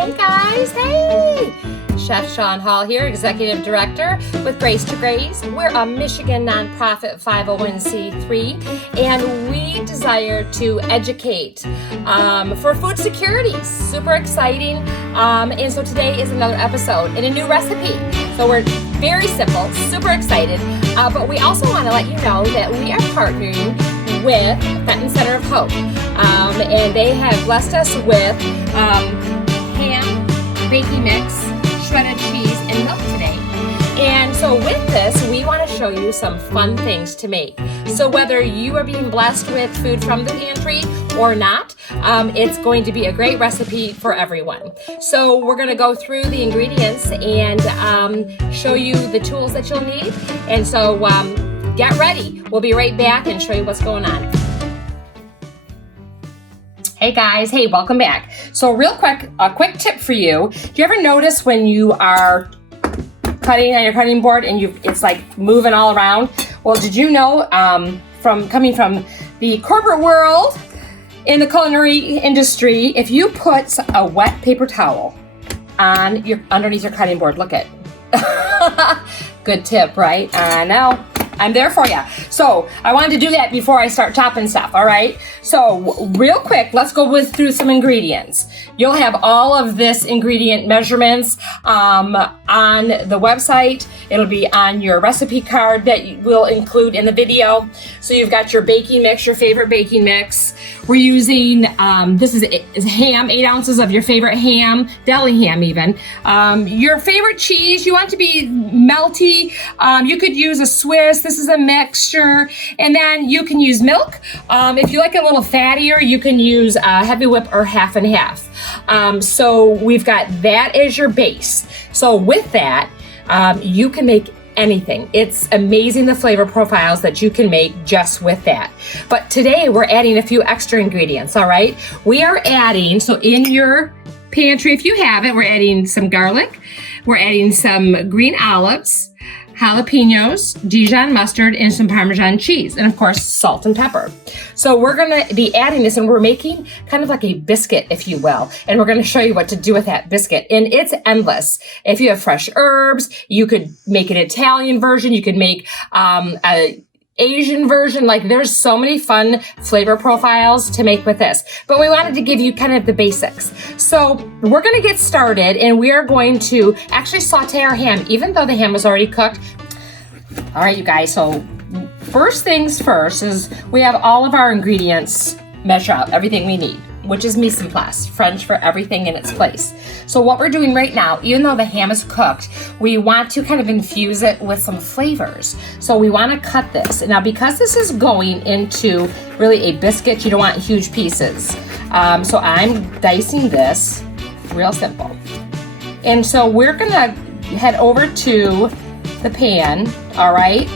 Hey guys, hey! Chef Sean Hall here, Executive Director with 2graze. We're a Michigan nonprofit 501c3 and we desire to educate for food security. Super exciting. And so today is another episode and a new recipe. So we're very simple, super excited. But we also want to let you know that we are partnering with Fenton Center of Hope. And they have blessed us with ham, baking mix, shredded cheese, and milk today. And so with this, we want to show you some fun things to make. So whether you are being blessed with food from the pantry or not, it's going to be a great recipe for everyone. So we're going to go through the ingredients and show you the tools that you'll need. And so get ready. We'll be right back and show you what's going on. Hey guys, hey, welcome back. So real quick, a quick tip for you. Do you ever notice when you are cutting on your cutting board and it's like moving all around? Well, did you know coming from the corporate world in the culinary industry, if you put a wet paper towel on underneath your cutting board, look at good tip, right? I know. I'm there for you. So I wanted to do that before I start chopping stuff, all right? So real quick, let's go through some ingredients. You'll have all of this ingredient measurements on the website. It'll be on your recipe card that we'll include in the video. So you've got your baking mix, your favorite baking mix. We're using, this is ham, 8 ounces of your favorite ham, deli ham even. Your favorite cheese, you want it to be melty. You could use a Swiss. This is a mixture. And then you can use milk. If you like it a little fattier, you can use heavy whip or half and half. So we've got that as your base. So with that, you can make anything. It's amazing the flavor profiles that you can make just with that. But today we're adding a few extra ingredients, all right? We are adding, so in your pantry, if you have it, we're adding some garlic, we're adding some green olives, jalapenos, Dijon mustard, and some Parmesan cheese, and of course, salt and pepper. So we're gonna be adding this and we're making kind of like a biscuit, if you will, and we're gonna show you what to do with that biscuit. And it's endless. If you have fresh herbs, you could make an Italian version, you could make a Asian version. Like there's so many fun flavor profiles to make with this, but we wanted to give you kind of the basics. So we're going to get started and we are going to actually saute our ham, even though the ham was already cooked. All right, you guys. So first things first is we have all of our ingredients measure out, everything we need, which is mise en place, French for everything in its place. So what we're doing right now, even though the ham is cooked, we want to kind of infuse it with some flavors. So we want to cut this. Now, because this is going into really a biscuit, you don't want huge pieces. So I'm dicing this real simple. And so we're gonna head over to the pan, all right?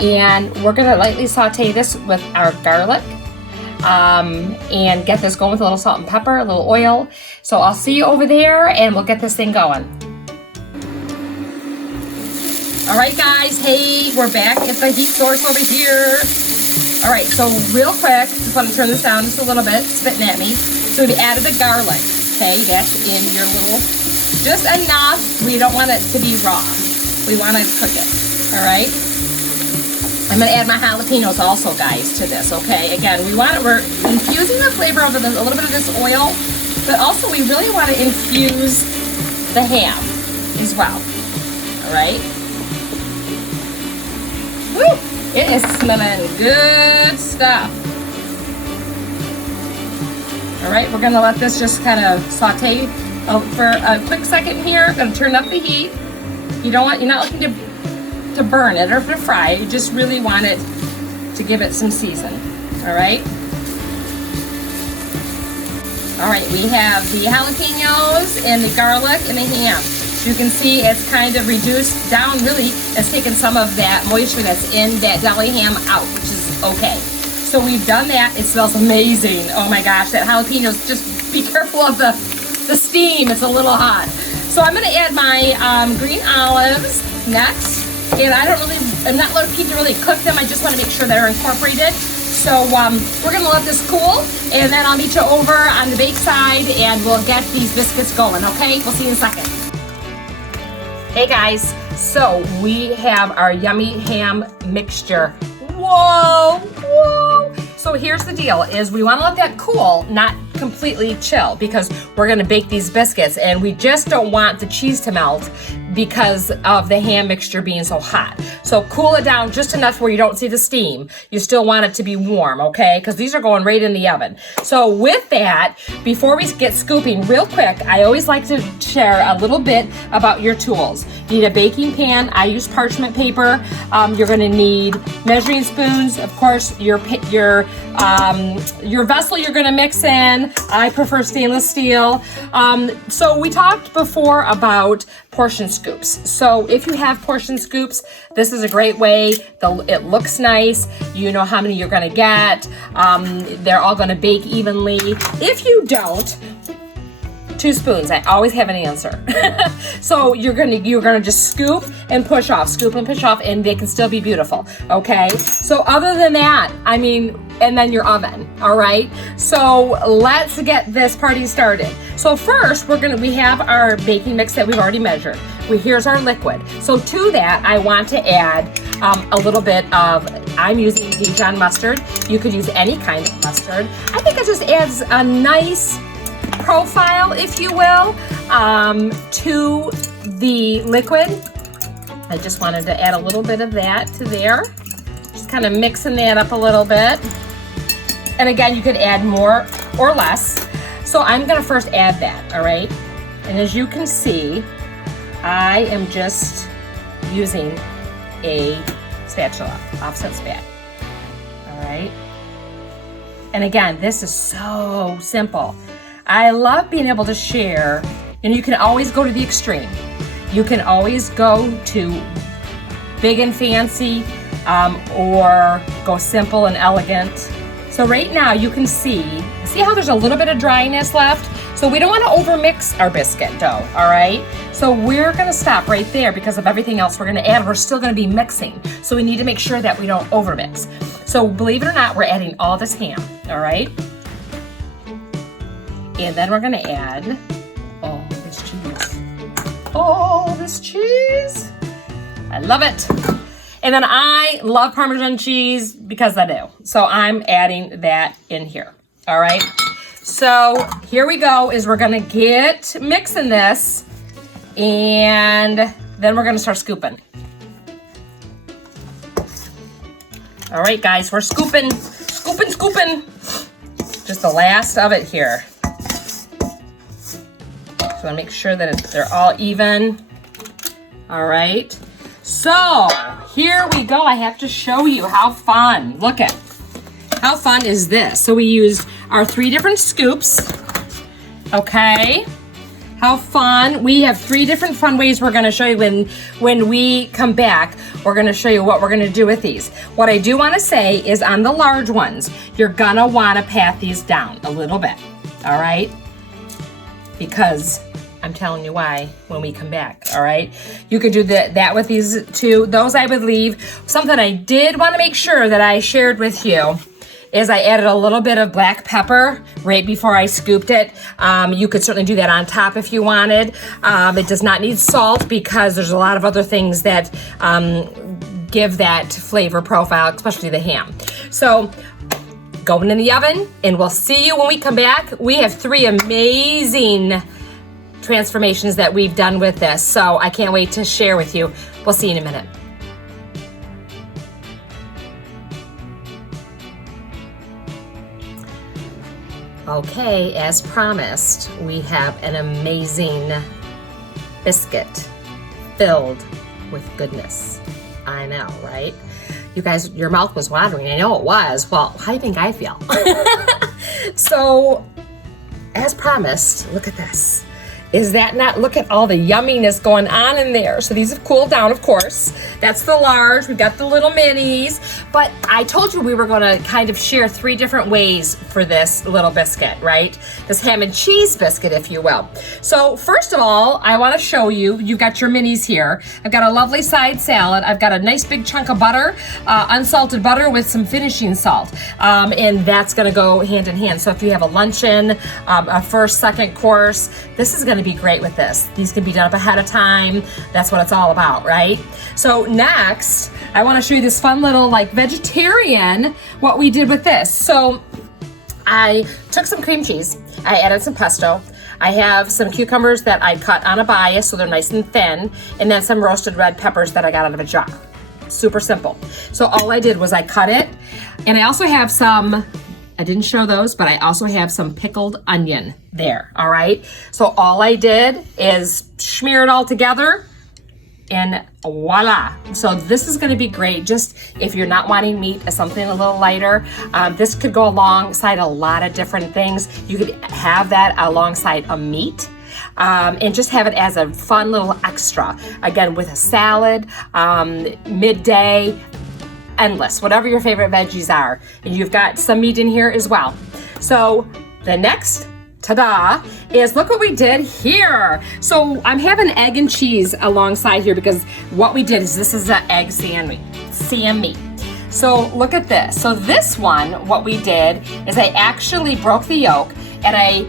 And we're gonna lightly saute this with our garlic. And get this going with a little salt and pepper, a little oil. So I'll see you over there and we'll get this thing going. All right, guys. Hey, we're back at the heat source over here. All right, so real quick, just want to turn this down just a little bit, spitting at me. So we added the garlic, okay? That's in your little, just enough. We don't want it to be raw. We want to cook it, all right? I'm going to add my jalapenos also, guys, to this, okay? Again, we're infusing the flavor of a little bit of this oil, but also we really want to infuse the ham as well, all right? Woo! It is smelling good stuff. All right, we're going to let this just kind of saute for a quick second here. Going to turn up the heat. You're not looking to burn it or to fry. You just really want it to give it some season. All right. All right, we have the jalapenos and the garlic and the ham. You can see it's kind of reduced down, really. It's taken some of that moisture that's in that deli ham out, which is okay. So we've done that. It smells amazing. Oh my gosh, that jalapenos, just be careful of the steam. It's a little hot. So I'm gonna add my green olives next. And I'm not looking to really cook them. I just want to make sure they're incorporated. So we're gonna let this cool, and then I'll meet you over on the bake side, and we'll get these biscuits going, okay? We'll see you in a second. Hey guys, so we have our yummy ham mixture. Whoa, whoa. So here's the deal, is we wanna let that cool, not completely chill, because we're gonna bake these biscuits, and we just don't want the cheese to melt because of the ham mixture being so hot. So cool it down just enough where you don't see the steam. You still want it to be warm, okay? Because these are going right in the oven. So with that, before we get scooping, real quick, I always like to share a little bit about your tools. You need a baking pan. I use parchment paper. You're gonna need measuring spoons, of course, your vessel you're gonna mix in. I prefer stainless steel. So we talked before about portion scoops. So if you have portion scoops, this is a great way. It looks nice. You know how many you're gonna get. They're all gonna bake evenly. If you don't, 2 spoons. I always have an answer. So you're gonna just scoop and push off, and they can still be beautiful. Okay. So other than that, I mean, and then your oven. All right. So let's get this party started. So first, we have our baking mix that we've already measured. Here's our liquid. So to that, I want to add a little bit of. I'm using Dijon mustard. You could use any kind of mustard. I think it just adds a nice profile, if you will, to the liquid. I just wanted to add a little bit of that to there. Just kind of mixing that up a little bit. And again, you could add more or less. So I'm gonna first add that, all right? And as you can see, I am just using a spatula, offset spat, all right? And again, this is so simple. I love being able to share, and you can always go to the extreme. You can always go to big and fancy, or go simple and elegant. So right now you can see how there's a little bit of dryness left? So we don't want to overmix our biscuit dough, all right? So we're gonna stop right there because of everything else we're gonna add. We're still gonna be mixing. So we need to make sure that we don't overmix. So believe it or not, we're adding all this ham, all right? And then we're gonna add all this cheese. All this cheese. I love it. And then I love Parmesan cheese because I do. So I'm adding that in here, all right? So here we go, is we're gonna get mixing this, and then we're gonna start scooping. All right, guys, we're scooping. Just the last of it here. So I make sure that they're all even. All right. So here we go. I have to show you how fun. Look at how fun is this. So we used our 3 different scoops. Okay. How fun. We have 3 different fun ways we're going to show you when we come back. We're going to show you what we're going to do with these. What I do want to say is on the large ones, you're going to want to pat these down a little bit. All right. Because I'm telling you why when we come back, all right? You could do that with these 2. Those I would leave. Something I did want to make sure that I shared with you is I added a little bit of black pepper right before I scooped it. You could certainly do that on top if you wanted. It does not need salt because there's a lot of other things that give that flavor profile, especially the ham. So going in the oven, and we'll see you when we come back. We have 3 amazing transformations that we've done with this, so I can't wait to share with you. We'll see you in a minute. Okay, as promised, we have an amazing biscuit filled with goodness. I know, right? You guys, your mouth was watering. I know it was. Well, how do you think I feel? So, as promised, look at this. Is that not? Look at all the yumminess going on in there. So these have cooled down, of course. That's the large. We've got the little minis. But I told you we were going to kind of share 3 different ways for this little biscuit, right? This ham and cheese biscuit, if you will. So first of all, I want to show you, you've got your minis here. I've got a lovely side salad. I've got a nice big chunk of butter, unsalted butter with some finishing salt. And that's going to go hand in hand. So if you have a luncheon, a first, second course, this is going to be great with this. These can be done up ahead of time. That's what it's all about, right? So next, I want to show you this fun little like vegetarian, what we did with this. So I took some cream cheese, I added some pesto, I have some cucumbers that I cut on a bias so they're nice and thin, and then some roasted red peppers that I got out of a jar. Super simple. So all I did was I cut it, and I also have some, I didn't show those, but I also have some pickled onion there, all right? So all I did is smear it all together, and voila. So this is gonna be great, just if you're not wanting meat or something a little lighter. This could go alongside a lot of different things. You could have that alongside a meat. And just have it as a fun little extra. Again, with a salad, midday, endless, whatever your favorite veggies are. And you've got some meat in here as well. So the next, ta-da, is look what we did here. So I'm having egg and cheese alongside here because what we did is this is an egg sandwich. So look at this. So this one, what we did is I actually broke the yolk and I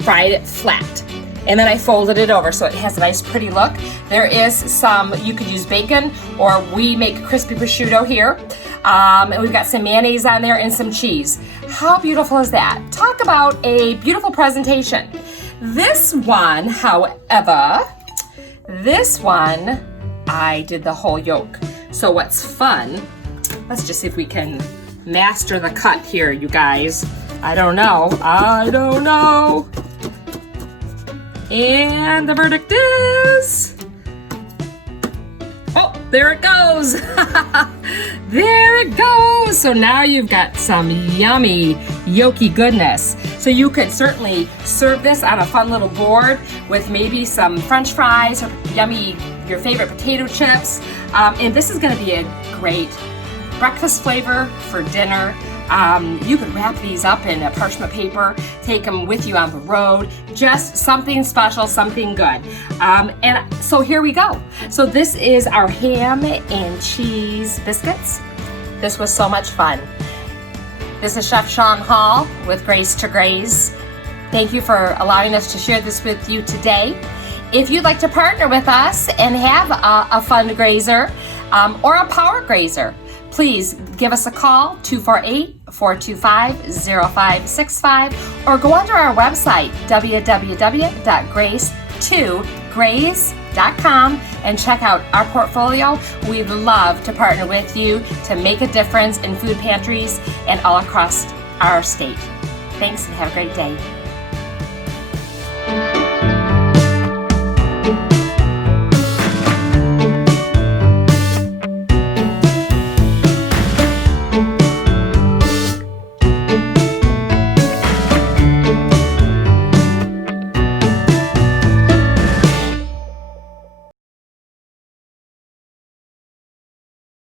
fried it flat. And then I folded it over so it has a nice pretty look. There is some, you could use bacon, or we make crispy prosciutto here. And we've got some mayonnaise on there and some cheese. How beautiful is that? Talk about a beautiful presentation. This one, however, this one, I did the whole yolk. So what's fun, let's just see if we can master the cut here, you guys. I don't know. And the verdict is, oh, there it goes. There it goes. So now you've got some yummy, yolky goodness. So you could certainly serve this on a fun little board with maybe some French fries or yummy, your favorite potato chips. And this is gonna be a great breakfast flavor for dinner. You could wrap these up in a parchment paper, take them with you on the road, just something special, something good. And so here we go. So this is our ham and cheese biscuits. This was so much fun. This is Chef Shawn Hall with 2graze. Thank you for allowing us to share this with you today. If you'd like to partner with us and have a fun grazer or a power grazer, please give us a call, 248-425-0565, or go onto our website, www.2graze.com, and check out our portfolio. We'd love to partner with you to make a difference in food pantries and all across our state. Thanks and have a great day.